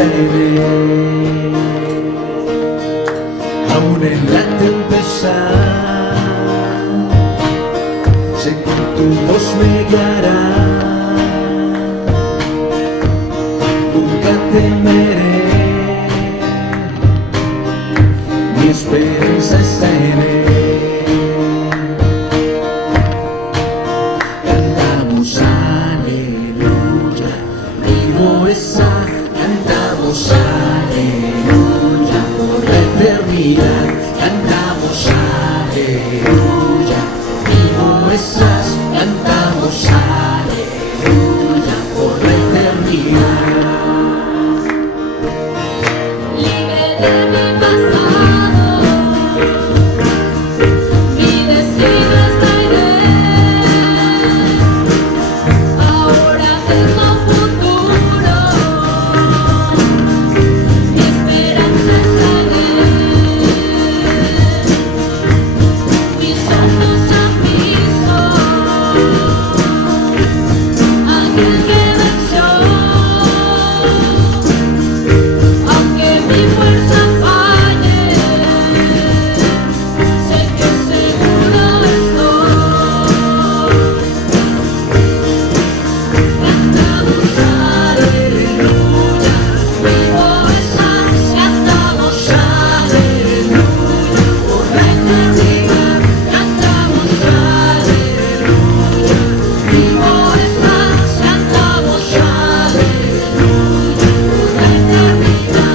sostiene, aún en la tempestad. Sé que tu voz me guiará, nunca temeré, mi esperanza está en él. Cantamos aleluya, vivo está, cantamos aleluya por la eternidad, cantamos aleluya, vivo estás, cantamos aleluya por la eternidad. Libre de mi pasado, mi destino está en él. Ahora tengo futuro, mi esperanza está en él. Mis ojos han visto aquel que venció. Aunque mi fuerza falle, sé que seguro estoy. Cantamos aleluya, vivo estás, cantamos aleluya por la eternidad, cantamos aleluya, vivo estás, cantamos aleluya por la eternidad.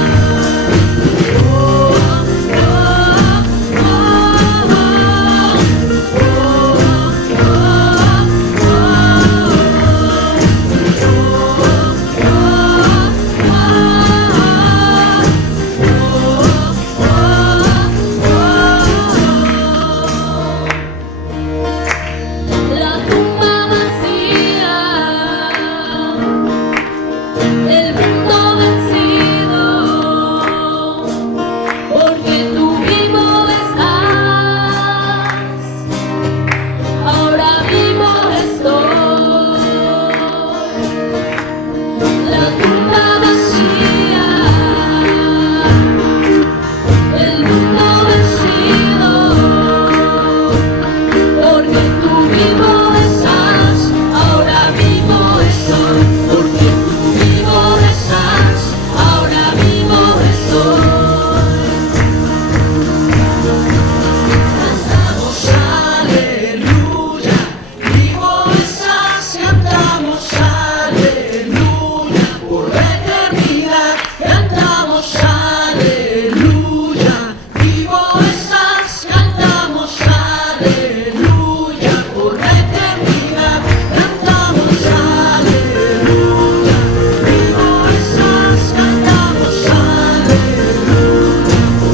La tumba vacía, el mundo vencido, porque tú vivo estás, ahora vivo estoy. La tumba vacía, el mundo vencido, porque tú vivo estás, ahora vivo estoy, porque tú vivo estás, ahora vivo estoy. Cantamos aleluya, vivo estás, cantamos aleluya por la eternidad, cantamos aleluya, vivo estás, cantamos aleluya por la eternidad, cantamos aleluya, vivo estás, cantamos aleluya por la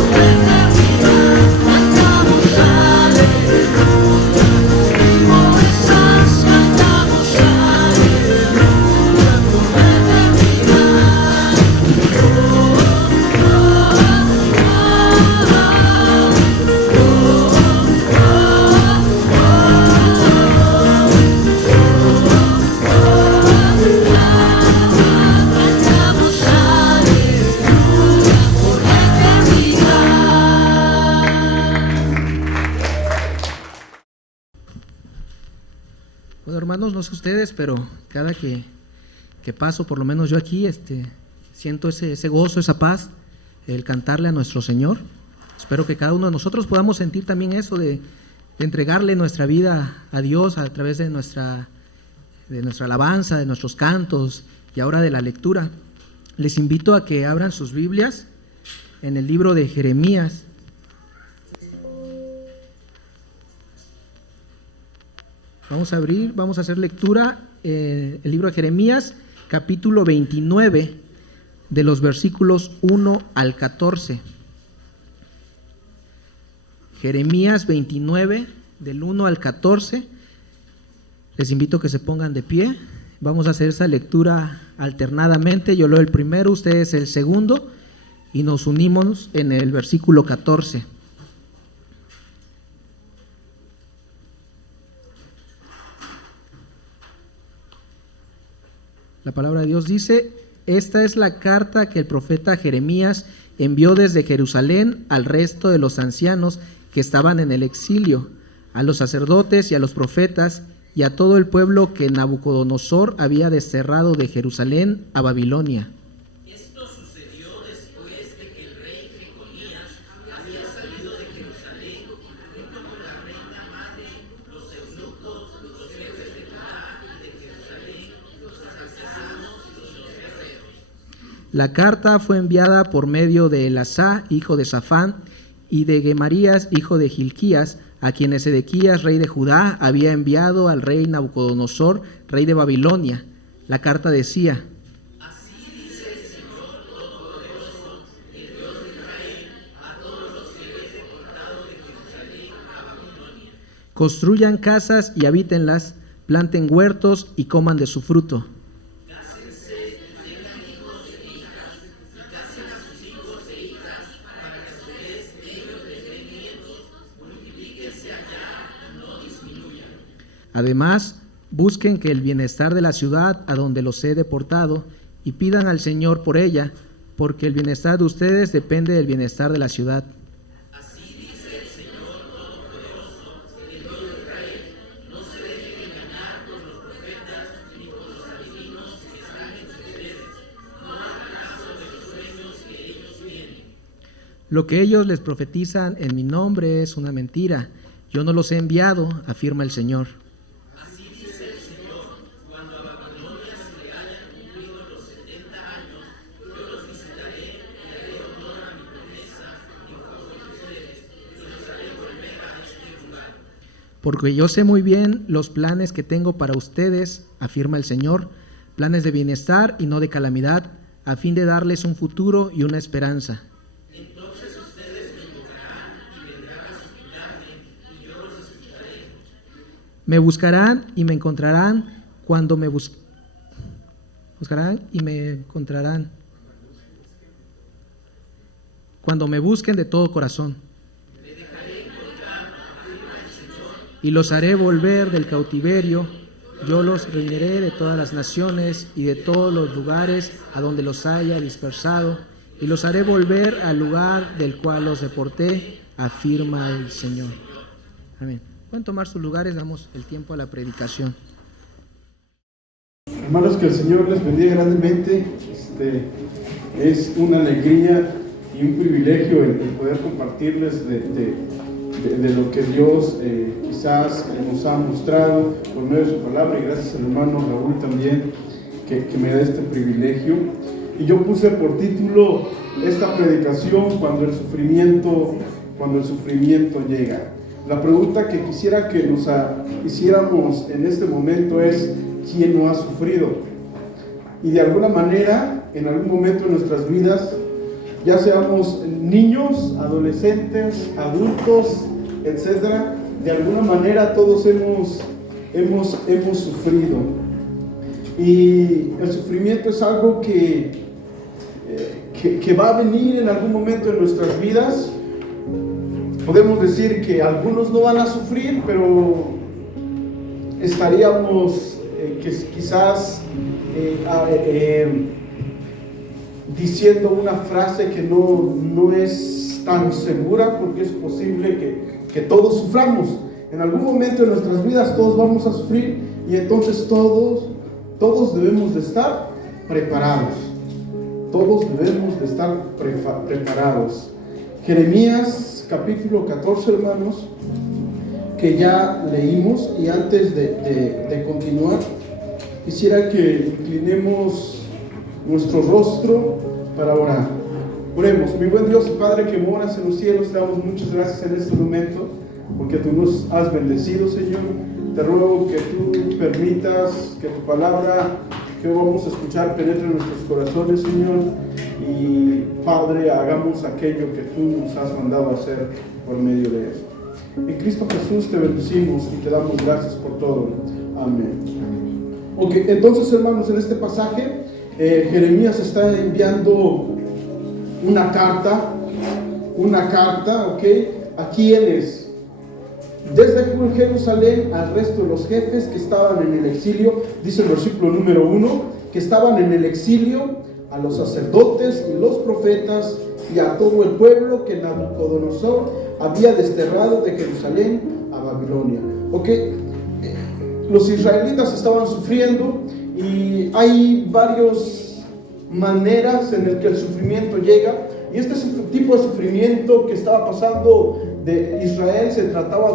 eternidad, cantamos aleluya, vivo estás, cantamos aleluya por la cantamos aleluya por la eternidad. Bueno, hermanos, no sé ustedes, pero cada que paso, por lo menos yo aquí, siento ese gozo, esa paz, el cantarle a nuestro Señor. Espero que cada uno de nosotros podamos sentir también eso de entregarle nuestra vida a Dios a través de nuestra alabanza, de nuestros cantos y ahora de la lectura. Les invito a que abran sus Biblias en el libro de Jeremías. Vamos a abrir, vamos a hacer lectura el libro de Jeremías, capítulo 29, de los versículos 1 al 14. Jeremías 29, del 1 al 14. Les invito a que se pongan de pie. Vamos a hacer esa lectura alternadamente. Yo leo el primero, ustedes el segundo, y nos unimos en el versículo 14. La palabra de Dios dice: esta es la carta que el profeta Jeremías envió desde Jerusalén al resto de los ancianos que estaban en el exilio, a los sacerdotes y a los profetas, y a todo el pueblo que Nabucodonosor había desterrado de Jerusalén a Babilonia. Esto sucedió después de que el rey Jeconías había salido de Jerusalén junto con la reina madre, los eunucos, los jefes de Judá y de Jerusalén, los artesanos y los guerreros. La carta fue enviada por medio de Elasá, hijo de Safán, y de Gemarías, hijo de Gilquías, a quienes Sedequías, rey de Judá, había enviado al rey Nabucodonosor, rey de Babilonia. La carta decía: construyan casas y habítenlas, planten huertos y coman de su fruto. Además, busquen que el bienestar de la ciudad a donde los he deportado y pidan al Señor por ella, porque el bienestar de ustedes depende del bienestar de la ciudad. Lo que ellos les profetizan en mi nombre es una mentira. Yo no los he enviado, afirma el Señor. Porque yo sé muy bien los planes que tengo para ustedes, afirma el Señor, planes de bienestar y no de calamidad, a fin de darles un futuro y una esperanza. Entonces ustedes me invocarán y vendrán a suplicarme, y yo los escucharé. Me buscarán y me encontrarán cuando me buscarán y me encontrarán cuando me busquen de todo corazón. Y los haré volver del cautiverio, yo los reuniré de todas las naciones y de todos los lugares a donde los haya dispersado, y los haré volver al lugar del cual los deporté, afirma el Señor. Amén. Pueden tomar sus lugares, damos el tiempo a la predicación. Hermanos, que el Señor les bendiga grandemente. Es una alegría y un privilegio el poder compartirles de lo que Dios quizás nos ha mostrado por medio de su palabra, y gracias al hermano Raúl también que me da este privilegio. Y yo puse por título esta predicación: cuando el sufrimiento llega. La pregunta que quisiera que nos hiciéramos en este momento es: ¿quién no ha sufrido? Y de alguna manera, en algún momento de nuestras vidas, ya seamos niños, adolescentes, adultos, etcétera, de alguna manera todos hemos sufrido. Y el sufrimiento es algo que va a venir en algún momento de nuestras vidas. Podemos decir que algunos no van a sufrir, pero estaríamos quizás diciendo una frase que no es tan segura, porque es posible que todos suframos. En algún momento de nuestras vidas todos vamos a sufrir, y entonces todos debemos de estar preparados. Todos debemos de estar preparados. Jeremías capítulo 14, hermanos, que ya leímos, y antes de continuar, quisiera que inclinemos nuestro rostro para orar. Oremos. Mi buen Dios y Padre que moras en los cielos, te damos muchas gracias en este momento, porque tú nos has bendecido, Señor. Te ruego que tú permitas que tu palabra que vamos a escuchar penetre en nuestros corazones, Señor, y Padre, hagamos aquello que tú nos has mandado a hacer por medio de esto. En Cristo Jesús te bendecimos y te damos gracias por todo. Amén. Ok, entonces, hermanos, en este pasaje Jeremías está enviando una carta, ok, ¿a quiénes? Desde Jerusalén al resto de los jefes que estaban en el exilio. Dice el versículo número 1, que estaban en el exilio, a los sacerdotes y los profetas y a todo el pueblo que Nabucodonosor había desterrado de Jerusalén a Babilonia. Ok, los israelitas estaban sufriendo y hay varias maneras en las que el sufrimiento llega, y este tipo de sufrimiento que estaba pasando de Israel se trataba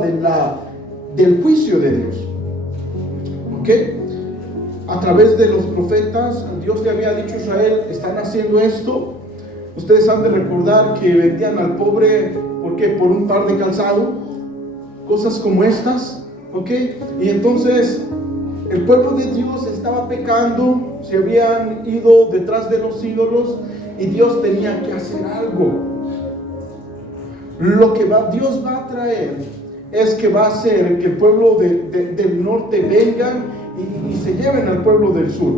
del juicio de Dios. Ok, a través de los profetas Dios le había dicho a Israel: están haciendo esto. Ustedes han de recordar que vendían al pobre, ¿por qué? Por un par de calzado, cosas como estas, ¿ok? Y entonces el pueblo de Dios estaba pecando, se habían ido detrás de los ídolos y Dios tenía que hacer algo. Lo que Dios va a traer es que va a hacer que el pueblo del norte vengan y se lleven al pueblo del sur.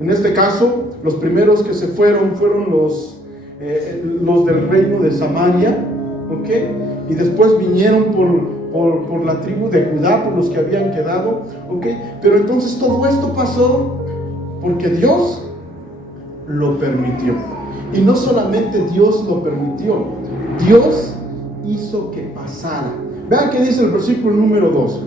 En este caso, los primeros que se fueron los del reino de Samaria, ¿ok? Y después vinieron por la tribu de Judá, por los que habían quedado, ¿ok? Pero entonces todo esto pasó porque Dios lo permitió. Y no solamente Dios lo permitió, Dios hizo que pasara. Vean qué dice el versículo número 2.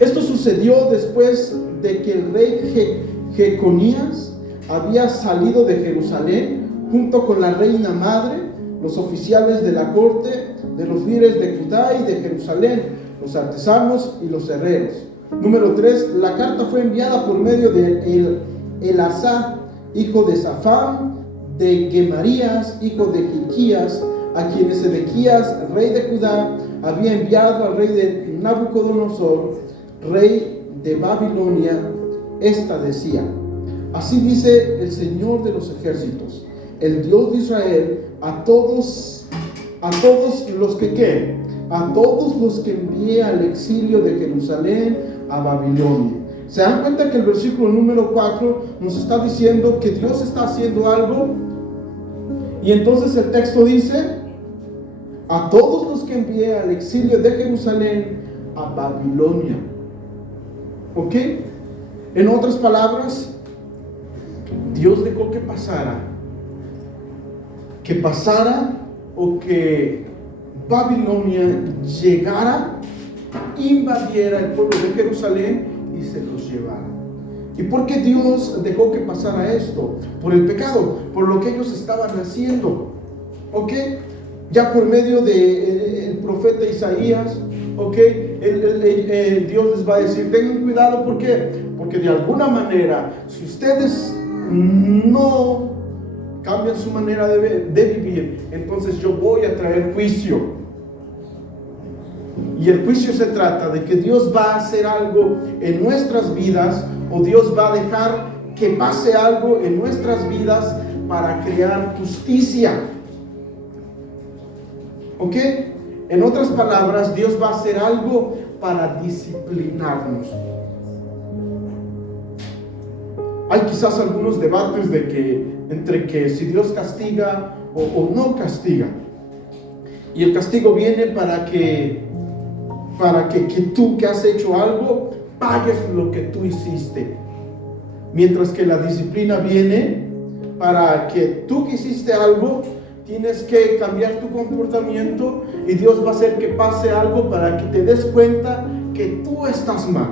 Esto sucedió después de que el rey Jeconías había salido de Jerusalén junto con la reina madre, los oficiales de la corte, de los líderes de Judá y de Jerusalén, los artesanos y los herreros. Número 3, la carta fue enviada por medio de Elasá, hijo de Safán, de Gemarías, hijo de Hilquías, a quienes Sedequías, rey de Judá, había enviado al rey de Nabucodonosor, rey de Babilonia. Esta decía: así dice el Señor de los ejércitos, el Dios de Israel, a todos los que ¿qué? A todos los que envié al exilio de Jerusalén a Babilonia. ¿Se dan cuenta que el versículo número 4 nos está diciendo que Dios está haciendo algo? Y entonces el texto dice: a todos los que envié al exilio de Jerusalén a Babilonia. ¿Ok? En otras palabras, Dios dejó que pasara o que Babilonia llegara, invadiera el pueblo de Jerusalén y se los llevara. ¿Y por qué Dios dejó que pasara esto? Por el pecado, por lo que ellos estaban haciendo. ¿Ok? Ya por medio del profeta Isaías, ¿ok? Dios les va a decir: tengan cuidado. ¿Por qué? Porque de alguna manera, si ustedes no cambian su manera de vivir, entonces yo voy a traer juicio. Y el juicio se trata de que Dios va a hacer algo en nuestras vidas, o Dios va a dejar que pase algo en nuestras vidas para crear justicia. ¿Ok? En otras palabras, Dios va a hacer algo para disciplinarnos. Hay quizás algunos debates entre que si Dios castiga o no castiga. Y el castigo viene para que tú que has hecho algo pagues lo que tú hiciste. Mientras que la disciplina viene para que tú que hiciste algo tienes que cambiar tu comportamiento, y Dios va a hacer que pase algo para que te des cuenta que tú estás mal.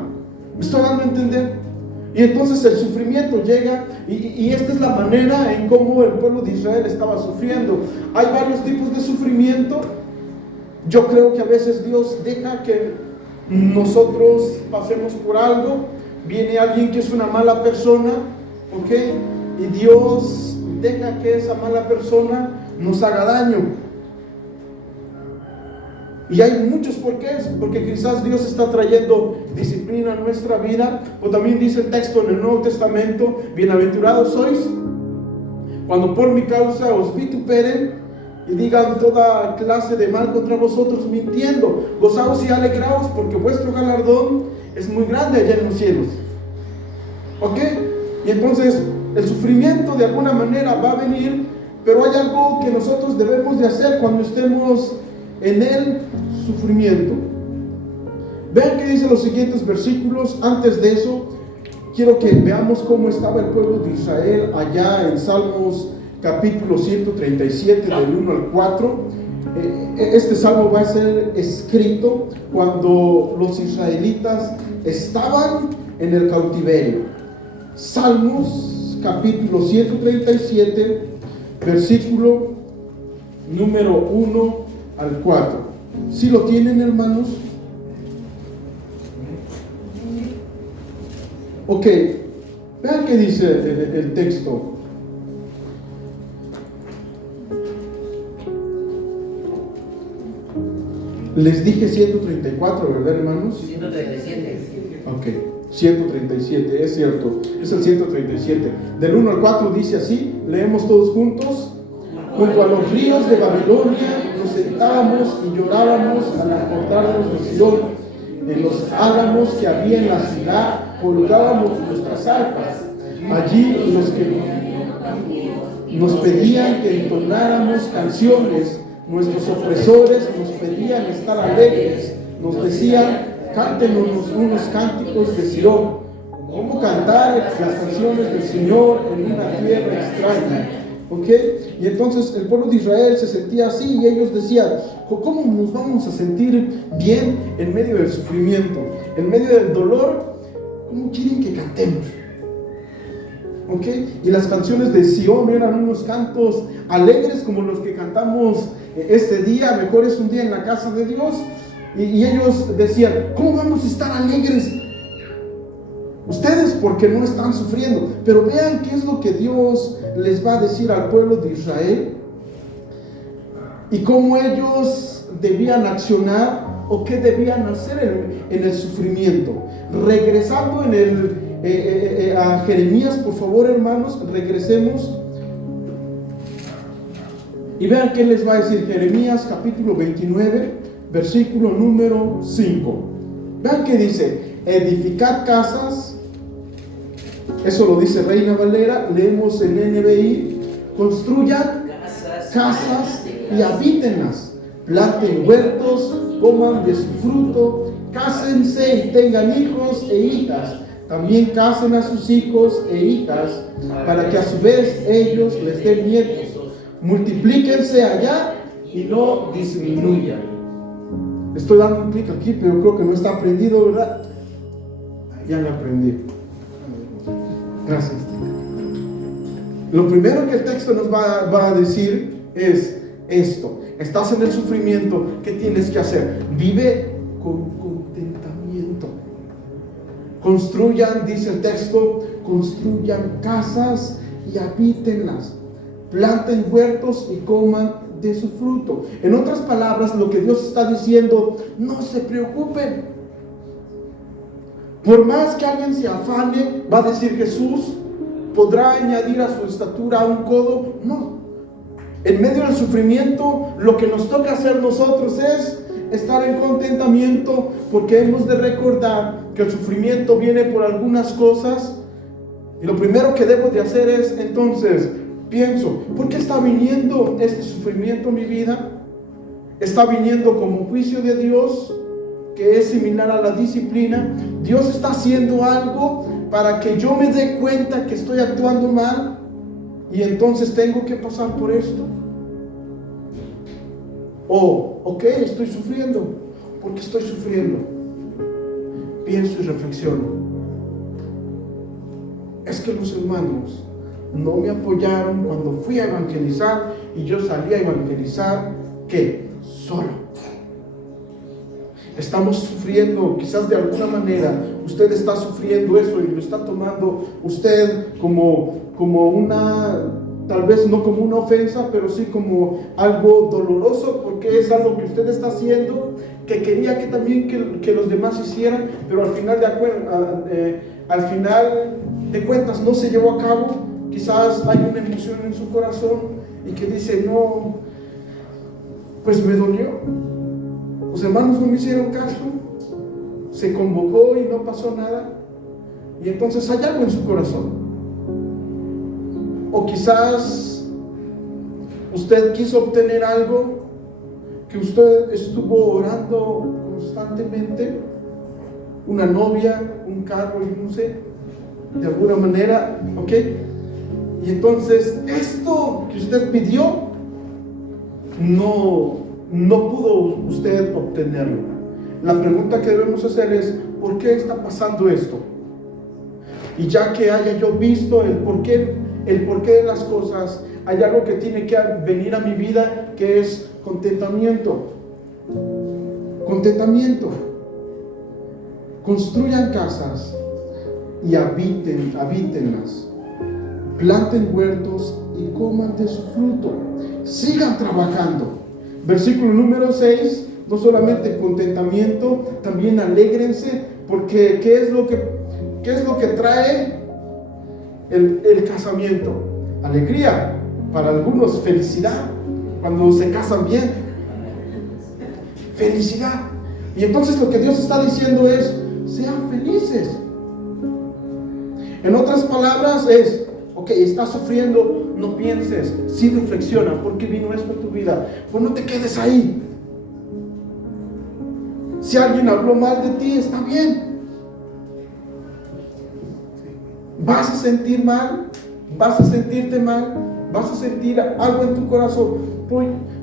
¿Me estoy dando a entender? Y entonces el sufrimiento llega, y esta es la manera en cómo el pueblo de Israel estaba sufriendo. Hay varios tipos de sufrimiento. Yo creo que a veces Dios deja que nosotros pasemos por algo. Viene alguien que es una mala persona, ¿ok? Y Dios deja que esa mala persona nos haga daño. Y hay muchos porqués, porque quizás Dios está trayendo disciplina a nuestra vida. O también dice el texto en el Nuevo Testamento: bienaventurados sois cuando por mi causa os vituperen y digan toda clase de mal contra vosotros mintiendo. Gozaos y alegraos, porque vuestro galardón es muy grande allá en los cielos. ¿Ok? Y entonces el sufrimiento de alguna manera va a venir, pero hay algo que nosotros debemos de hacer cuando estemos en el sufrimiento. Vean que dice los siguientes versículos. Antes de eso, quiero que veamos cómo estaba el pueblo de Israel allá en Salmos capítulo 137 del 1 al 4. Este salmo va a ser escrito cuando los israelitas estaban en el cautiverio. Salmos capítulo 137, versículo número 1 al 4. ¿Sí lo tienen, hermanos? Ok, vean qué dice el texto. Les dije 134, ¿verdad, hermanos? 137. Ok, 137, es cierto, es el 137. Del 1 al 4 dice así, leemos todos juntos. Junto a los ríos de Babilonia nos sentábamos y llorábamos al acordarnos de Sion. En los álamos que había en la ciudad colgábamos nuestras arpas. Allí los que nos pedían que entonáramos canciones, nuestros opresores nos pedían estar alegres, nos decían, cántenos unos cánticos de Sion. ¿Cómo cantar las canciones del Señor en una tierra extraña? ¿Ok? Y entonces el pueblo de Israel se sentía así y ellos decían, ¿cómo nos vamos a sentir bien en medio del sufrimiento? En medio del dolor, ¿cómo quieren que cantemos? ¿Ok? Y las canciones de Sion eran unos cantos alegres como los que cantamos este día. Mejor es un día en la casa de Dios. Y ellos decían, ¿cómo vamos a estar alegres? Ustedes porque no están sufriendo. Pero vean qué es lo que Dios les va a decir al pueblo de Israel y cómo ellos debían accionar o qué debían hacer en el sufrimiento. Regresando a Jeremías, por favor, hermanos, regresemos y vean qué les va a decir Jeremías capítulo 29, versículo número 5. Vean qué dice: edificad casas. Eso lo dice Reina Valera. Leemos en NBI: construyan casas y habítenlas, planten huertos, coman de su fruto, cásense y tengan hijos e hijas, también casen a sus hijos e hijas, para que a su vez ellos les den nietos, multiplíquense allá y no disminuyan. Estoy dando un clic aquí, pero creo que no está aprendido, ¿verdad? Ya lo aprendí. Gracias. Lo primero que el texto nos va a decir es esto: estás en el sufrimiento, ¿qué tienes que hacer? Vive con contentamiento. Construyan, dice el texto, construyan casas y habítenlas, planten huertos y coman de su fruto. En otras palabras, lo que Dios está diciendo: no se preocupen. Por más que alguien se afane, va a decir Jesús, ¿podrá añadir a su estatura un codo? No. En medio del sufrimiento, lo que nos toca hacer nosotros es estar en contentamiento, porque hemos de recordar que el sufrimiento viene por algunas cosas. Y lo primero que debo de hacer es, entonces, pienso, ¿por qué está viniendo este sufrimiento a mi vida? ¿Está viniendo como juicio de Dios, que es similar a la disciplina? Dios está haciendo algo para que yo me dé cuenta que estoy actuando mal y entonces tengo que pasar por esto. Ok, estoy sufriendo. ¿Por qué estoy sufriendo? Pienso y reflexiono. Es que los hermanos no me apoyaron cuando fui a evangelizar y yo salí a evangelizar, ¿qué? Solo. Estamos sufriendo, quizás de alguna manera usted está sufriendo eso y lo está tomando usted como una, tal vez no como una ofensa, pero sí como algo doloroso, porque es algo que usted está haciendo, que quería que también que los demás hicieran, pero al final de cuentas no se llevó a cabo. Quizás hay una emoción en su corazón y que dice, no, pues me dolió. Los hermanos no me hicieron caso, se convocó y no pasó nada. Y entonces hay algo en su corazón. O quizás usted quiso obtener algo que usted estuvo orando constantemente, una novia, un carro, yo no sé. de alguna manera, ¿ok? Y entonces esto que usted pidió, no pudo usted obtenerlo. La pregunta que debemos hacer es, ¿por qué está pasando esto? Y ya que haya yo visto el porqué de las cosas, hay algo que tiene que venir a mi vida, que es contentamiento. Contentamiento. Construyan casas y habítenlas. Planten huertos y coman de su fruto. Sigan trabajando. Versículo número 6, no solamente contentamiento, también alégrense, porque ¿qué es lo que trae el casamiento? Alegría, para algunos felicidad, cuando se casan bien, felicidad. Y entonces lo que Dios está diciendo es, sean felices. En otras palabras es, ok, estás sufriendo, no pienses, sí reflexiona, ¿por qué vino esto a tu vida? Pues no te quedes ahí. Si alguien habló mal de ti, está bien. Vas a sentir mal, vas a sentirte mal, vas a sentir algo en tu corazón,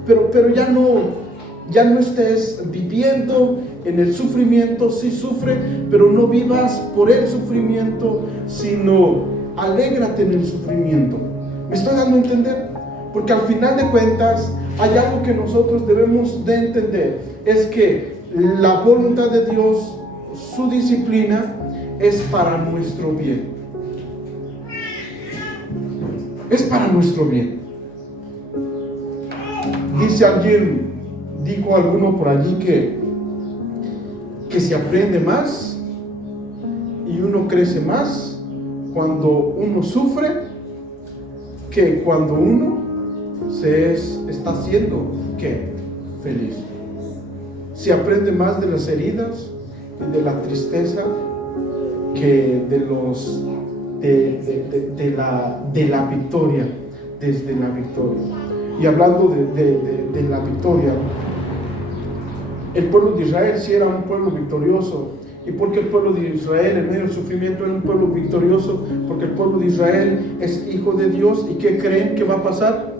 pero ya no estés viviendo en el sufrimiento. Sí sufre, pero no vivas por el sufrimiento, sino alégrate en el sufrimiento. ¿Me estoy dando a entender? Porque al final de cuentas hay algo que nosotros debemos de entender, es que la voluntad de Dios, su disciplina, es para nuestro bien. Es para nuestro bien. Dijo alguno por allí que se aprende más y uno crece más cuando uno sufre que cuando uno está siendo feliz. Se aprende más de las heridas y de la tristeza que de la victoria, desde la victoria. Y hablando de la victoria, el pueblo de Israel sí era un pueblo victorioso. ¿Y por qué el pueblo de Israel en medio del sufrimiento era un pueblo victorioso? Porque el pueblo de Israel es hijo de Dios. ¿Y qué creen que va a pasar?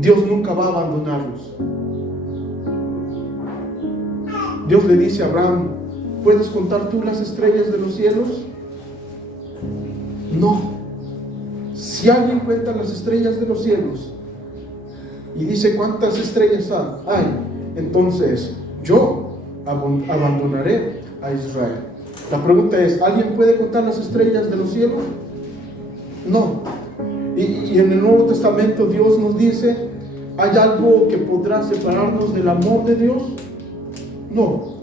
Dios nunca va a abandonarlos. Dios le dice a Abraham, ¿puedes contar tú las estrellas de los cielos? No. Si alguien cuenta las estrellas de los cielos y dice cuántas estrellas hay, entonces yo abandonaré a Israel. La pregunta es, ¿alguien puede contar las estrellas de los cielos? No. Y en el Nuevo Testamento Dios nos dice, ¿hay algo que podrá separarnos del amor de Dios? No.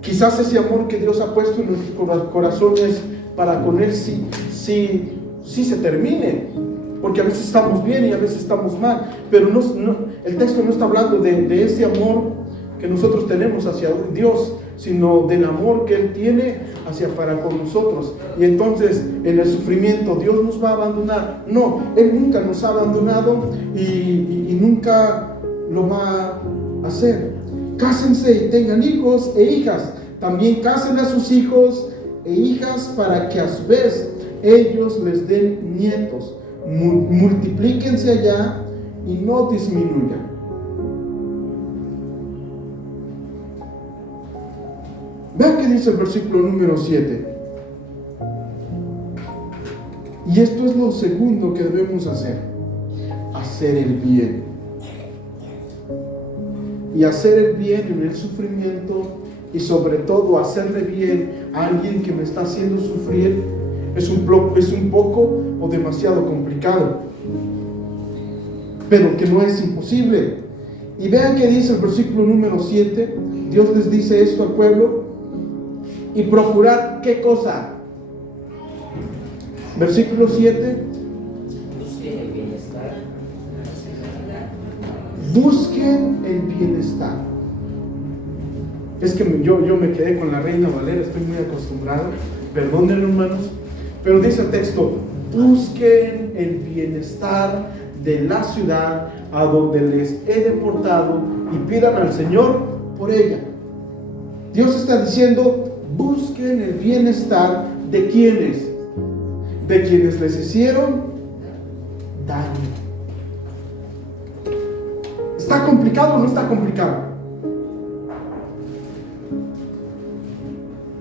Quizás ese amor que Dios ha puesto en nuestros corazones para con Él sí se termine, porque a veces estamos bien y a veces estamos mal, pero el texto no está hablando de ese amor que nosotros tenemos hacia Dios, sino del amor que Él tiene para con nosotros. Y entonces en el sufrimiento Dios nos va a abandonar. No, Él nunca nos ha abandonado y nunca lo va a hacer. Cásense y tengan hijos e hijas. También casen a sus hijos e hijas para que a su vez ellos les den nietos. Multiplíquense allá y no disminuyan. Vean qué dice el versículo número 7. Y esto es lo segundo que debemos hacer: hacer el bien. Y hacer el bien en el sufrimiento, y sobre todo hacerle bien a alguien que me está haciendo sufrir, es un poco o demasiado complicado, pero que no es imposible. Y vean que dice el versículo número 7. Dios les dice esto al pueblo: y procurar ¿qué cosa? Versículo 7. Busquen el bienestar. Busquen el bienestar. Es que yo me quedé con la Reina Valera, estoy muy acostumbrado, perdonen hermanos, pero dice el texto: busquen el bienestar de la ciudad a donde les he deportado y pidan al Señor por ella. Dios está diciendo: busquen el bienestar ¿De quiénes? De quienes les hicieron daño. ¿Está complicado o no está complicado?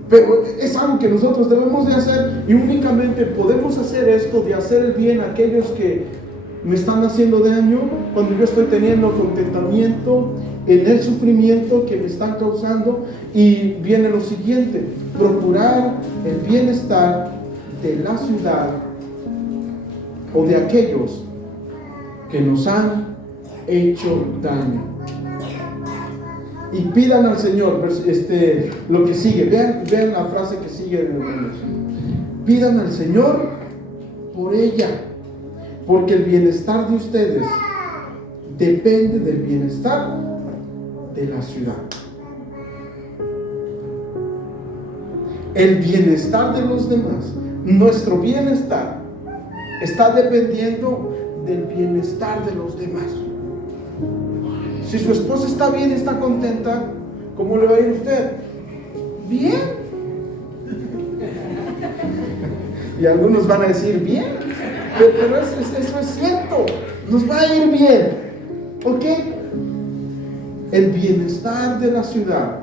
Pero es algo que nosotros debemos de hacer, y únicamente podemos hacer esto de hacer el bien a aquellos que me están haciendo daño cuando yo estoy teniendo contentamiento en el sufrimiento que me están causando. Y viene lo siguiente: procurar el bienestar de la ciudad o de aquellos que nos han hecho daño. Y pidan al Señor, lo que sigue, vean la frase que sigue en el verso. Pidan al Señor por ella, porque el bienestar de ustedes depende del bienestar de la ciudad. El bienestar de los demás, nuestro bienestar, está dependiendo del bienestar de los demás. Si su esposa está bien, está contenta, ¿cómo le va a ir a usted? Bien. Y algunos van a decir bien, pero eso es cierto, nos va a ir bien. ¿Ok? El bienestar de la ciudad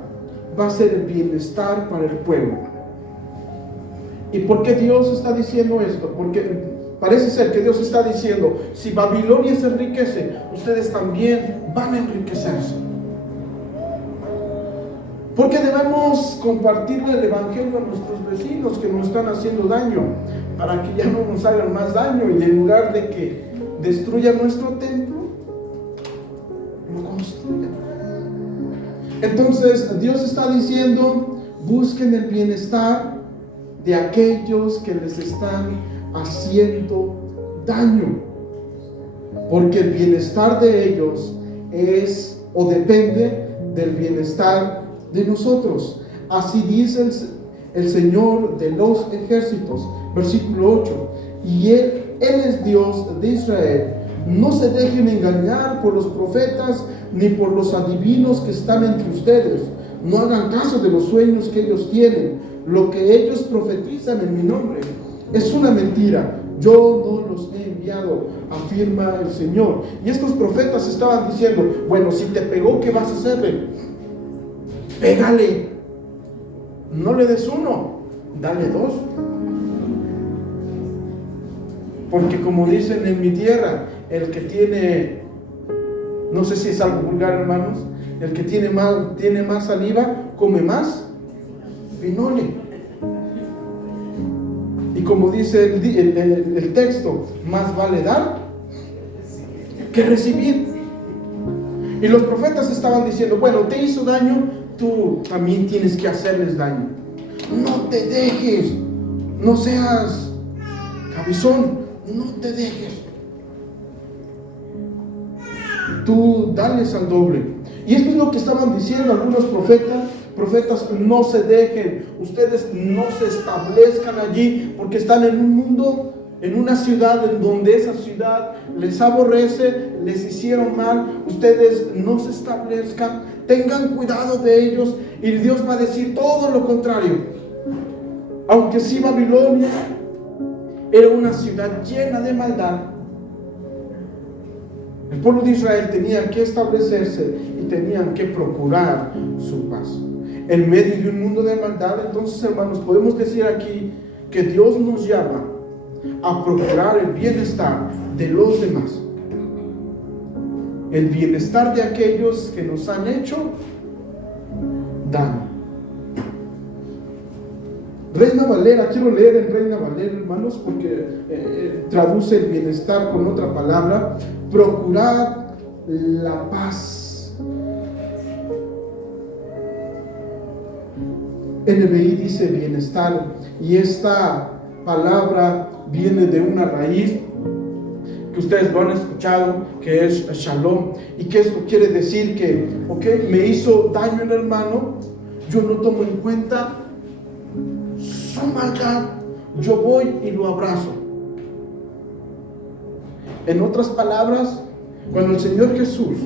va a ser el bienestar para el pueblo. ¿Y por qué Dios está diciendo esto? Porque parece ser que Dios está diciendo: si Babilonia se enriquece, ustedes también van a enriquecerse. Porque debemos compartirle el evangelio a nuestros vecinos que nos están haciendo daño, para que ya no nos hagan más daño, y en lugar de que destruyan nuestro templo, lo construyan. Entonces Dios está diciendo: busquen el bienestar de aquellos que les están haciendo daño, porque el bienestar de ellos es o depende del bienestar de nosotros. Así dice el Señor de los ejércitos, versículo 8: y Él es Dios de Israel. No se dejen engañar por los profetas ni por los adivinos que están entre ustedes. No hagan caso de los sueños que ellos tienen. Lo que ellos profetizan en mi nombre es una mentira. Yo no los he enviado, afirma el Señor. Y estos profetas estaban diciendo: bueno, si te pegó, ¿qué vas a hacerle? Pégale. No le des uno, dale dos. Porque como dicen en mi tierra, el que tiene, no sé si es algo vulgar, hermanos, el que tiene más saliva, come más pinole. Y como dice el texto, más vale dar que recibir. Y los profetas estaban diciendo: bueno, te hizo daño, tú también tienes que hacerles daño. No te dejes, no seas cabezón, no te dejes. Tú dales al doble. Y esto es lo que estaban diciendo algunos profetas: no se dejen, ustedes no se establezcan allí, porque están en un mundo, en una ciudad en donde esa ciudad les aborrece, les hicieron mal. Ustedes no se establezcan, tengan cuidado de ellos. Y Dios va a decir todo lo contrario. Aunque sí, Babilonia era una ciudad llena de maldad, el pueblo de Israel tenía que establecerse y tenían que procurar su paz en medio de un mundo de maldad. Entonces, hermanos, podemos decir aquí que Dios nos llama a procurar el bienestar de los demás, el bienestar de aquellos que nos han hecho daño. Reina Valera, quiero leer en Reina Valera, hermanos, porque traduce el bienestar con otra palabra: procurar la paz. NBI dice bienestar, y esta palabra viene de una raíz que ustedes lo han escuchado, que es shalom. Y que esto quiere decir que, me hizo daño el hermano, yo no tomo en cuenta su maldad, yo voy y lo abrazo. En otras palabras, cuando el Señor Jesús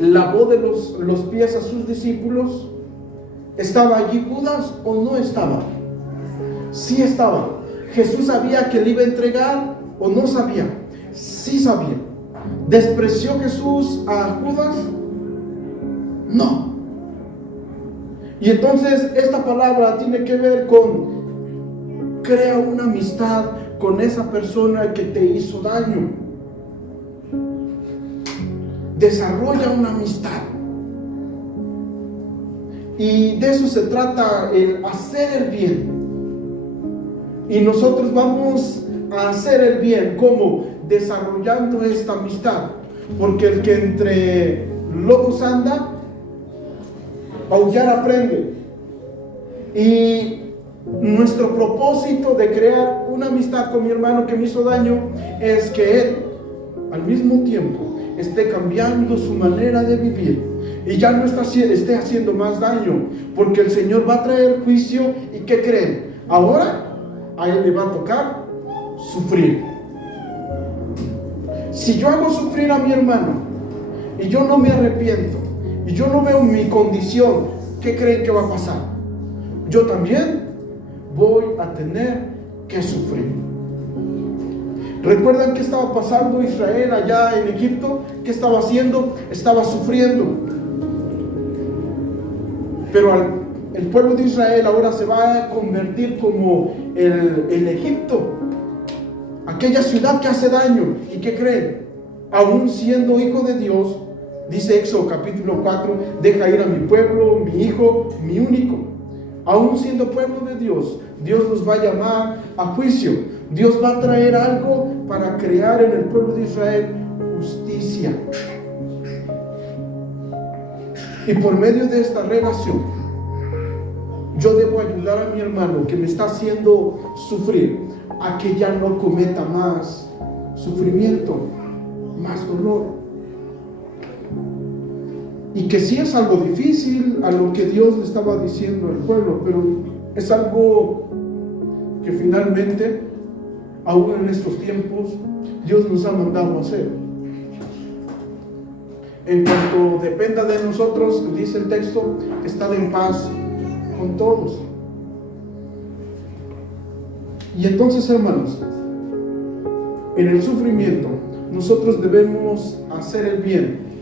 lavó de los pies a sus discípulos, ¿estaba allí Judas o no estaba? Sí estaba. Jesús sabía que le iba a entregar o no sabía. Sí sabía. ¿Despreció Jesús a Judas? No. Y entonces esta palabra tiene que ver con: crea una amistad con esa persona que te hizo daño. Desarrolla una amistad. Y de eso se trata, el hacer el bien. Y nosotros vamos a hacer el bien. ¿Cómo? Desarrollando esta amistad. Porque el que entre lobos anda, aullar aprende. Y nuestro propósito de crear una amistad con mi hermano que me hizo daño es que él, al mismo tiempo, esté cambiando su manera de vivir y ya no esté haciendo más daño, porque el Señor va a traer juicio. ¿Y qué creen? Ahora a él le va a tocar sufrir. Si yo hago sufrir a mi hermano y yo no me arrepiento y yo no veo mi condición, ¿qué creen que va a pasar? Yo también voy a tener que sufrir. ¿Recuerdan qué estaba pasando Israel allá en Egipto? ¿Qué estaba haciendo? Estaba sufriendo. Pero el pueblo de Israel ahora se va a convertir como el Egipto, aquella ciudad que hace daño. ¿Y qué creen? Aún siendo hijo de Dios, dice Éxodo capítulo 4, deja ir a mi pueblo, mi hijo, mi único. Aún siendo pueblo de Dios, Dios los va a llamar a juicio. Dios va a traer algo para crear en el pueblo de Israel justicia. Y por medio de esta relación, yo debo ayudar a mi hermano que me está haciendo sufrir, a que ya no cometa más sufrimiento, más dolor. Y que sí es algo difícil a lo que Dios le estaba diciendo al pueblo, pero es algo que finalmente, aún en estos tiempos, Dios nos ha mandado a hacer. En cuanto dependa de nosotros, dice el texto, estad en paz con todos. Y entonces, hermanos, en el sufrimiento nosotros debemos hacer el bien.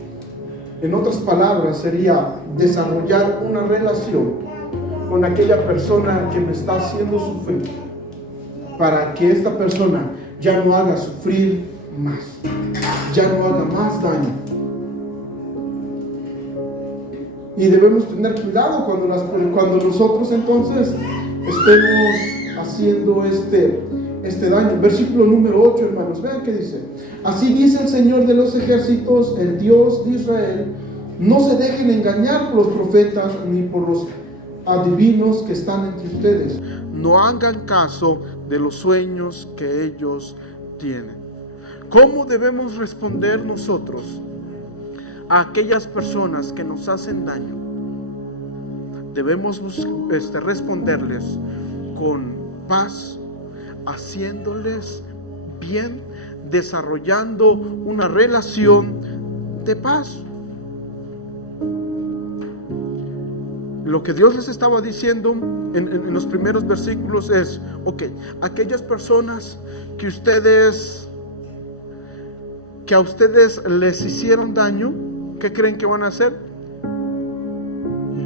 En otras palabras, sería desarrollar una relación con aquella persona que me está haciendo sufrir, para que esta persona ya no haga sufrir más, ya no haga más daño. Y debemos tener cuidado cuando nosotros entonces estemos haciendo este daño. Versículo número 8, hermanos, vean qué dice: así dice el Señor de los ejércitos, el Dios de Israel: no se dejen engañar por los profetas ni por los adivinos que están entre ustedes. No hagan caso de los sueños que ellos tienen. ¿Cómo debemos responder nosotros a aquellas personas que nos hacen daño? Debemos responderles con paz, haciéndoles bien, desarrollando una relación de paz. Lo que Dios les estaba diciendo en los primeros versículos es: ok, aquellas personas que a ustedes les hicieron daño, ¿qué creen que van a hacer?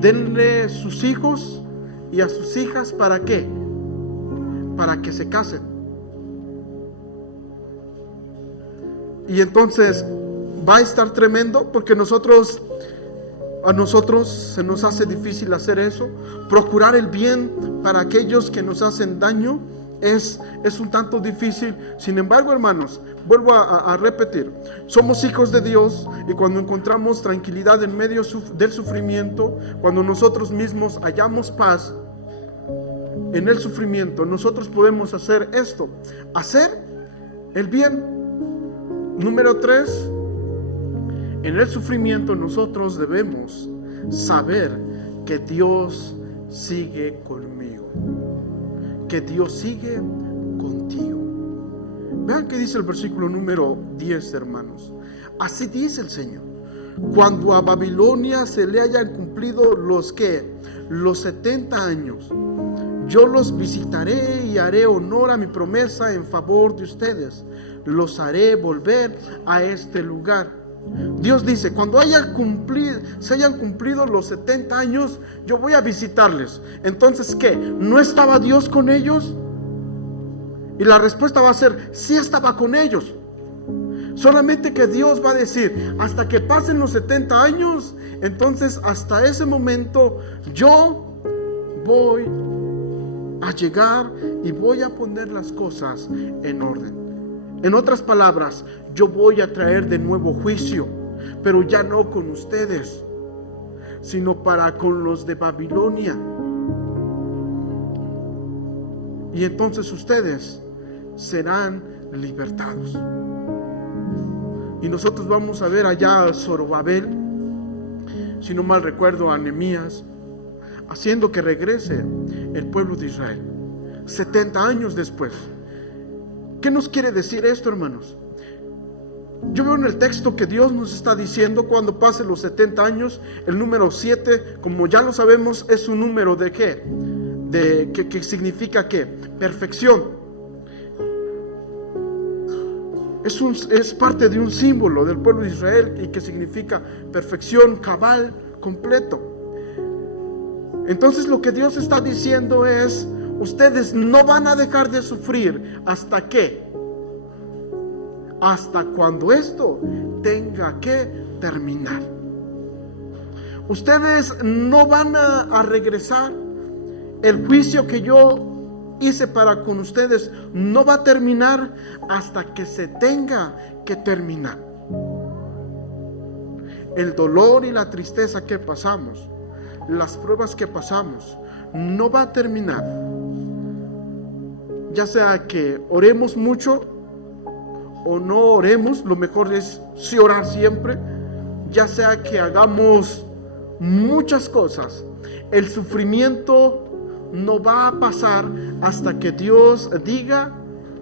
Denle sus hijos y a sus hijas, ¿para qué? Para que se casen. Y entonces va a estar tremendo, porque a nosotros se nos hace difícil hacer eso. Procurar el bien para aquellos que nos hacen daño es un tanto difícil. Sin embargo, hermanos, vuelvo a repetir, somos hijos de Dios, y cuando encontramos tranquilidad en medio del sufrimiento, cuando nosotros mismos hallamos paz en el sufrimiento, nosotros podemos hacer esto: hacer el bien. Número 3, en el sufrimiento nosotros debemos saber que Dios sigue conmigo, que Dios sigue contigo. Vean que dice el versículo número 10, hermanos: así dice el Señor: cuando a Babilonia se le hayan cumplido los 70 años, yo los visitaré y haré honor a mi promesa en favor de ustedes. Los haré volver a este lugar. Dios dice, cuando se hayan cumplido los 70 años, yo voy a visitarles. Entonces, ¿qué? ¿No estaba Dios con ellos? Y la respuesta va a ser, sí estaba con ellos. Solamente que Dios va a decir, hasta que pasen los 70 años, entonces hasta ese momento yo voy a llegar y voy a poner las cosas en orden. En otras palabras, yo voy a traer de nuevo juicio, pero ya no con ustedes, sino para con los de Babilonia. Y entonces ustedes serán libertados. Y nosotros vamos a ver allá a Zorobabel, si no mal recuerdo, a Nehemías, haciendo que regrese el pueblo de Israel 70 años después. ¿Qué nos quiere decir esto, hermanos? Yo veo en el texto que Dios nos está diciendo, cuando pasen los 70 años, el número 7, como ya lo sabemos, es un número de ¿qué? ¿Qué significa qué? Perfección. Es parte de un símbolo del pueblo de Israel y que significa perfección, cabal, completo. Entonces lo que Dios está diciendo es, ustedes no van a dejar de sufrir hasta que, hasta cuando esto tenga que terminar. Ustedes no van a regresar. El juicio que yo hice para con ustedes no va a terminar hasta que se tenga que terminar. El dolor y la tristeza que pasamos, las pruebas que pasamos, no va a terminar. Ya sea que oremos mucho o no oremos, lo mejor es sí orar siempre. Ya sea que hagamos muchas cosas, el sufrimiento no va a pasar hasta que Dios diga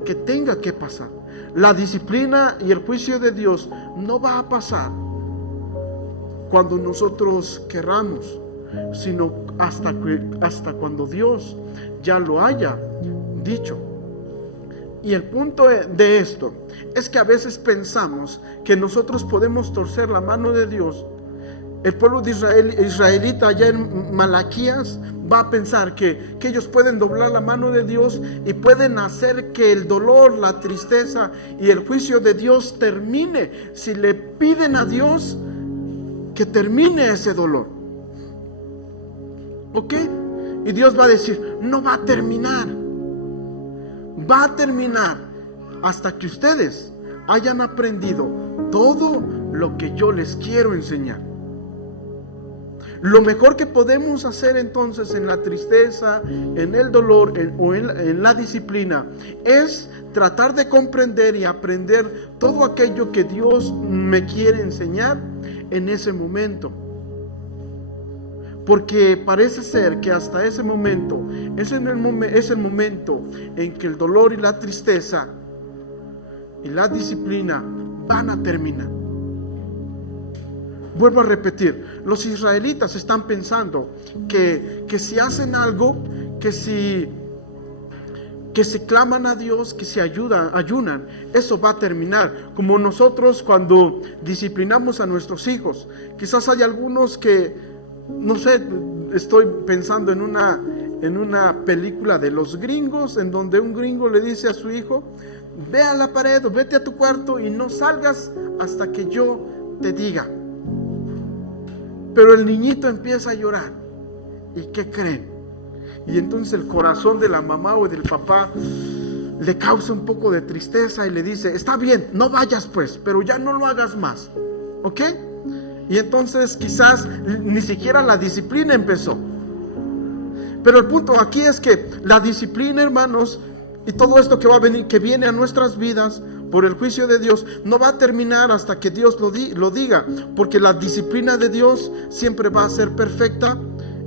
que tenga que pasar. La disciplina y el juicio de Dios no va a pasar cuando nosotros querramos, sino hasta cuando Dios ya lo haya dicho. Y el punto de esto es que a veces pensamos que nosotros podemos torcer la mano de Dios. El pueblo de israelita allá en Malaquías va a pensar que ellos pueden doblar la mano de Dios y pueden hacer que el dolor, la tristeza y el juicio de Dios termine si le piden a Dios que termine ese dolor. ¿Ok? Y Dios va a decir, no va a terminar. Va a terminar hasta que ustedes hayan aprendido todo lo que yo les quiero enseñar. Lo mejor que podemos hacer entonces en la tristeza, en el dolor o en la disciplina es tratar de comprender y aprender todo aquello que Dios me quiere enseñar en ese momento. Porque parece ser que hasta ese momento es el momento en que el dolor y la tristeza y la disciplina van a terminar. Vuelvo a repetir, los israelitas están pensando que si hacen algo, que si claman a Dios, que si ayunan, eso va a terminar. Como nosotros cuando disciplinamos a nuestros hijos, quizás hay algunos que, no sé, estoy pensando en una película de los gringos, en donde un gringo le dice a su hijo, ve a la pared o vete a tu cuarto y no salgas hasta que yo te diga. Pero el niñito empieza a llorar. ¿Y qué creen? Y entonces el corazón de la mamá o del papá le causa un poco de tristeza y le dice, está bien, no vayas pues, pero ya no lo hagas más. ¿Ok? Y entonces quizás ni siquiera la disciplina empezó. Pero el punto aquí es que la disciplina, hermanos, y todo esto que va a venir, que viene a nuestras vidas por el juicio de Dios, no va a terminar hasta que Dios lo diga, porque la disciplina de Dios siempre va a ser perfecta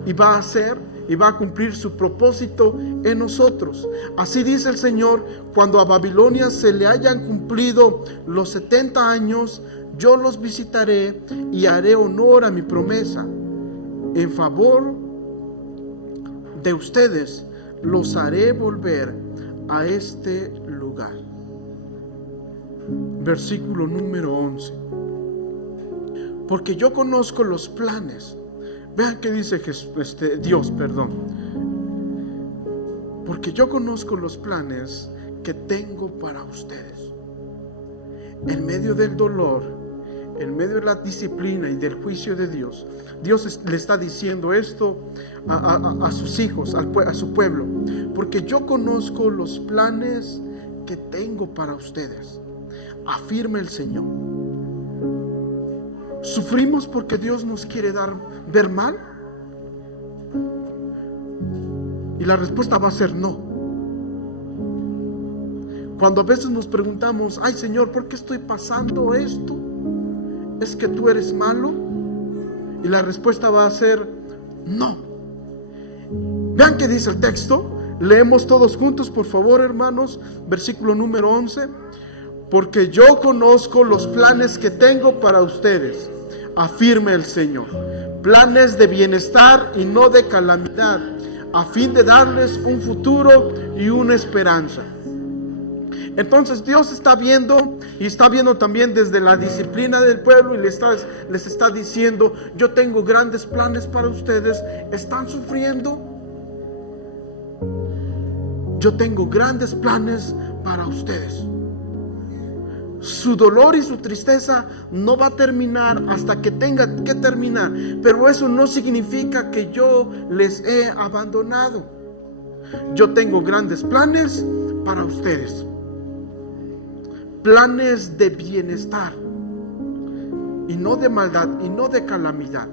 y va a cumplir su propósito en nosotros. Así dice el Señor, cuando a Babilonia se le hayan cumplido los 70 años, yo los visitaré y haré honor a mi promesa. En favor de ustedes los haré volver a este lugar. Versículo número 11. Porque yo conozco los planes. Vean qué dice Dios. Porque yo conozco los planes que tengo para ustedes. En medio del dolor, en medio de la disciplina y del juicio de Dios, Dios le está diciendo esto a sus hijos, a su pueblo. Porque yo conozco los planes que tengo para ustedes, afirma el Señor. ¿Sufrimos porque Dios nos quiere ver mal? Y la respuesta va a ser no. Cuando a veces nos preguntamos, ay Señor, ¿por qué estoy pasando esto? ¿Es que tú eres malo? Y la respuesta va a ser no. Vean qué dice el texto. Leemos todos juntos, por favor, hermanos. Versículo número 11. Porque yo conozco los planes que tengo para ustedes, afirma el Señor. Planes de bienestar y no de calamidad, a fin de darles un futuro y una esperanza. Entonces Dios está viendo, y está viendo también desde la disciplina del pueblo, y les está diciendo: yo tengo grandes planes para ustedes. ¿Están sufriendo? Yo tengo grandes planes para ustedes. Su dolor y su tristeza no va a terminar hasta que tenga que terminar, pero eso no significa que yo les he abandonado. Yo tengo grandes planes para ustedes, planes de bienestar y no de maldad y no de calamidad.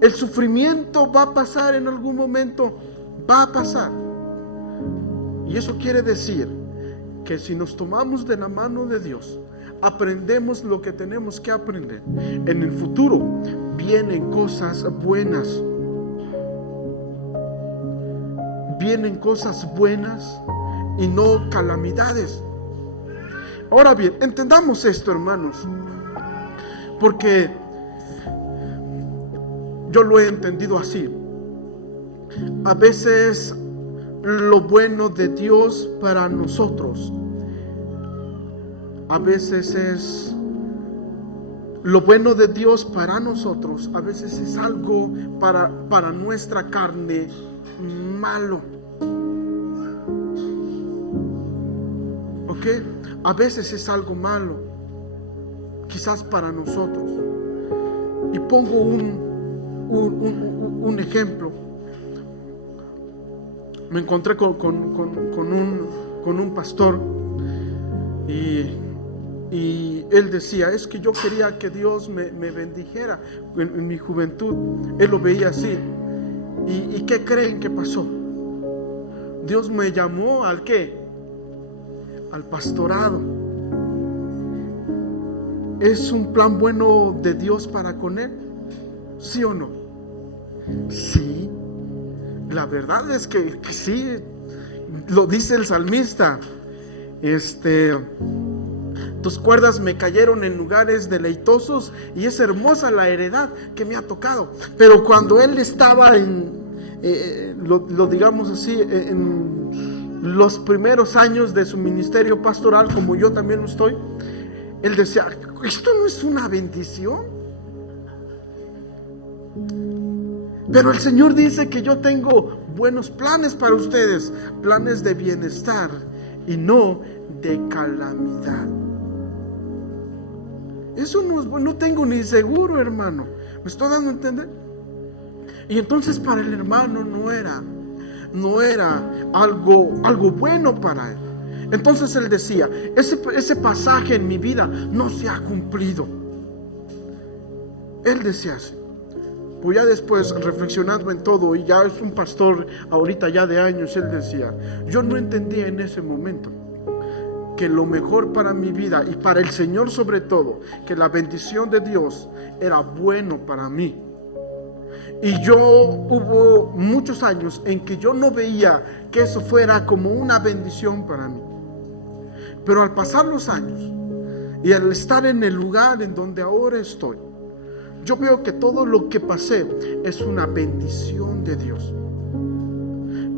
El sufrimiento va a pasar en algún momento, va a pasar, y eso quiere decir que si nos tomamos de la mano de Dios, aprendemos lo que tenemos que aprender, en el futuro vienen cosas buenas. Vienen cosas buenas y no calamidades. Ahora bien, entendamos esto, hermanos, porque yo lo he entendido así. A veces lo bueno de Dios para nosotros, a veces es lo bueno de Dios para nosotros, a veces es algo para nuestra carne malo. ¿Ok? A veces es algo malo, quizás para nosotros. Y pongo un ejemplo. Me encontré con un pastor y él decía: es que yo quería que Dios me bendijera en mi juventud. Él lo veía así. ¿Y qué creen que pasó? Dios me llamó ¿al qué? Al pastorado. ¿Es un plan bueno de Dios para con él? ¿Sí o no? Sí. La verdad es que sí, lo dice el salmista. Tus cuerdas me cayeron en lugares deleitosos y es hermosa la heredad que me ha tocado. Pero cuando él estaba lo digamos así, en los primeros años de su ministerio pastoral, como yo también lo estoy, él decía: ¿esto no es una bendición? Pero el Señor dice que yo tengo buenos planes para ustedes, planes de bienestar y no de calamidad. Eso no tengo ni seguro, hermano. ¿Me estoy dando a entender? Y entonces para el hermano no era algo bueno para él. Entonces él decía: ese pasaje en mi vida no se ha cumplido. Él decía así. Pues ya después, reflexionando en todo, y ya es un pastor ahorita ya de años, él decía: yo no entendía en ese momento que lo mejor para mi vida y para el Señor sobre todo, que la bendición de Dios era bueno para mí. Y hubo muchos años en que yo no veía que eso fuera como una bendición para mí. Pero al pasar los años y al estar en el lugar en donde ahora estoy, yo veo que todo lo que pasé es una bendición de Dios.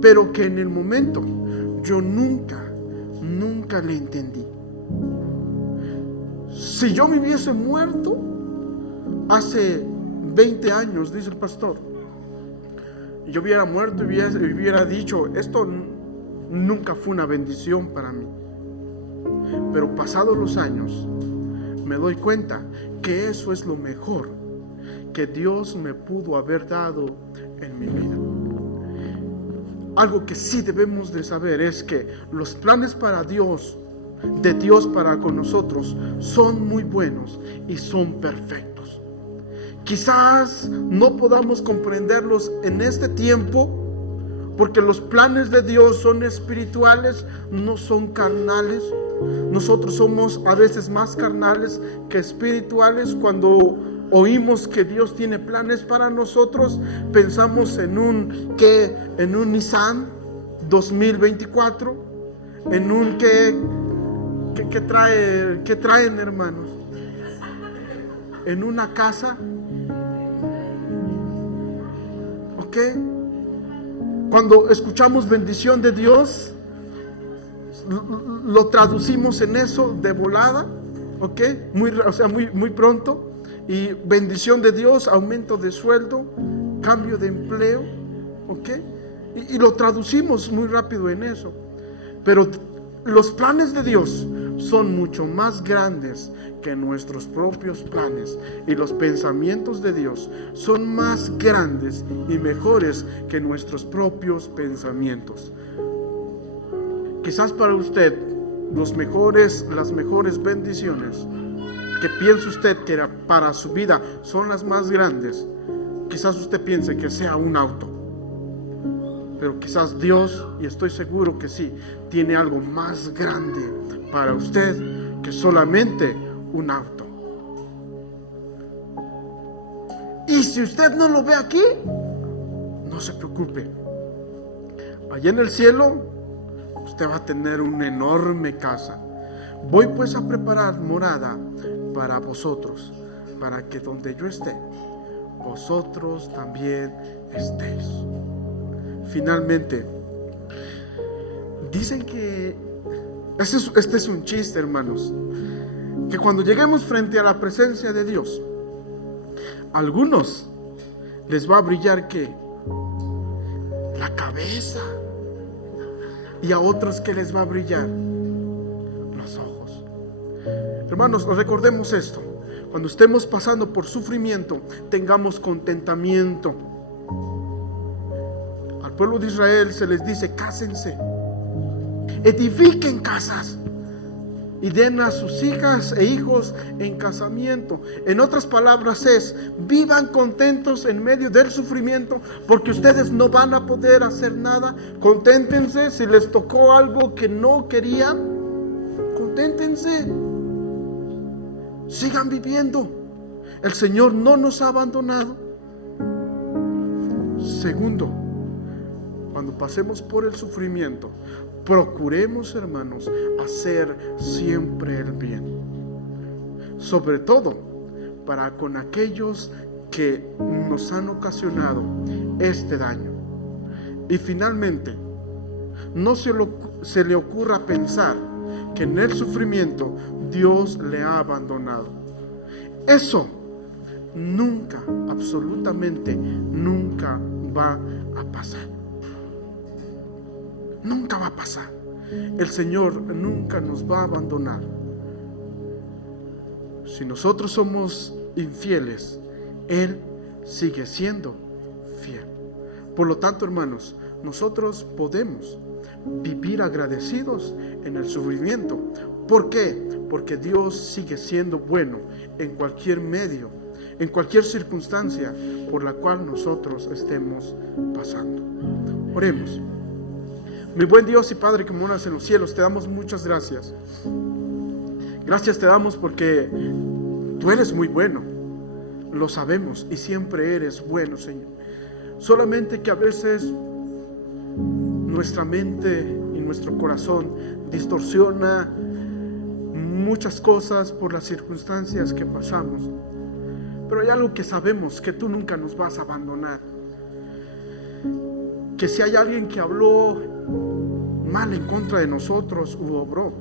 pero que en el momento yo nunca le entendí. Si yo me hubiese muerto hace 20 años, dice el pastor, yo hubiera muerto y hubiera dicho, esto nunca fue una bendición para mí. Pero pasados los años, me doy cuenta que eso es lo mejor que Dios me pudo haber dado en mi vida. Algo que sí debemos de saber es que los planes de Dios para con nosotros son muy buenos y son perfectos. Quizás no podamos comprenderlos en este tiempo, porque los planes de Dios son espirituales, no son carnales. Nosotros somos a veces más carnales que espirituales. Cuando oímos que Dios tiene planes para nosotros, pensamos en un Nissan 2024, en un que traen, hermanos, en una casa, ¿ok? Cuando escuchamos bendición de Dios, lo traducimos en eso de volada, ¿ok? Muy pronto. Y bendición de Dios, aumento de sueldo, cambio de empleo, ¿ok? Y lo traducimos muy rápido en eso. Pero los planes de Dios son mucho más grandes que nuestros propios planes, y los pensamientos de Dios son más grandes y mejores que nuestros propios pensamientos. Quizás para usted las mejores bendiciones que piensa usted que para su vida son las más grandes, quizás usted piense que sea un auto, pero quizás Dios, y estoy seguro que sí, tiene algo más grande para usted que solamente un auto. Y si usted no lo ve aquí, no se preocupe. Allá en el cielo usted va a tener una enorme casa. Voy pues a preparar morada para vosotros, para que donde yo esté, vosotros también estéis. Finalmente, dicen que este es un chiste, hermanos, que cuando lleguemos frente a la presencia de Dios, a algunos les va a brillar ¿qué? La cabeza, y a otros que les va a brillar los ojos. Hermanos, recordemos esto: cuando estemos pasando por sufrimiento, tengamos contentamiento. Al pueblo de Israel se les dice: cásense, edifiquen casas y den a sus hijas e hijos en casamiento. En otras palabras es: vivan contentos en medio del sufrimiento, porque ustedes no van a poder hacer nada. Conténtense si les tocó algo que no querían. Conténtense. Sigan viviendo. El Señor no nos ha abandonado. Segundo, cuando pasemos por el sufrimiento, procuremos, hermanos, hacer siempre el bien, sobre todo para con aquellos que nos han ocasionado este daño. Y finalmente, no se le ocurra pensar que en el sufrimiento Dios le ha abandonado. Eso nunca, absolutamente nunca va a pasar. Nunca va a pasar. El Señor nunca nos va a abandonar. Si nosotros somos infieles, Él sigue siendo fiel. Por lo tanto, hermanos, nosotros podemos vivir agradecidos en el sufrimiento. ¿Por qué? Porque Dios sigue siendo bueno en cualquier medio, en cualquier circunstancia por la cual nosotros estemos pasando. Oremos. Mi buen Dios y Padre que moras en los cielos, te damos muchas gracias. Gracias te damos porque tú eres muy bueno, lo sabemos, y siempre eres bueno, Señor. Solamente que a veces nuestra mente y nuestro corazón distorsiona muchas cosas por las circunstancias que pasamos. Pero hay algo que sabemos: que tú nunca nos vas a abandonar, que si hay alguien que habló mal en contra de nosotros u obró,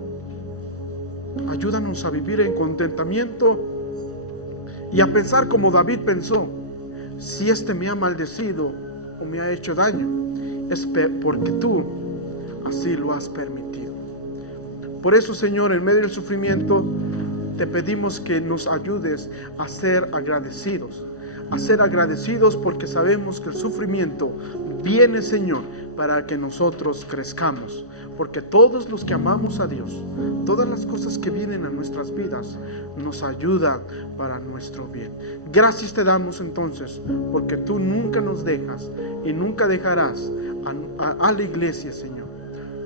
ayúdanos a vivir en contentamiento y a pensar como David pensó: si este me ha maldecido o me ha hecho daño, es porque tú así lo has permitido. Por eso, Señor, en medio del sufrimiento te pedimos que nos ayudes a ser agradecidos. A ser agradecidos porque sabemos que el sufrimiento viene, Señor, para que nosotros crezcamos. Porque todos los que amamos a Dios, todas las cosas que vienen a nuestras vidas nos ayudan para nuestro bien. Gracias te damos entonces, porque tú nunca nos dejas y nunca dejarás a la iglesia, Señor.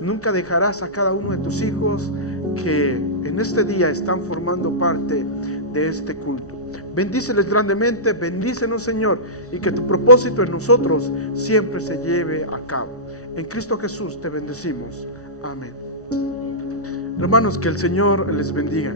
Nunca dejarás a cada uno de tus hijos que en este día están formando parte de este culto. Bendíceles grandemente, bendícenos, Señor, y que tu propósito en nosotros siempre se lleve a cabo. En Cristo Jesús te bendecimos. Amén. Hermanos, que el Señor les bendiga.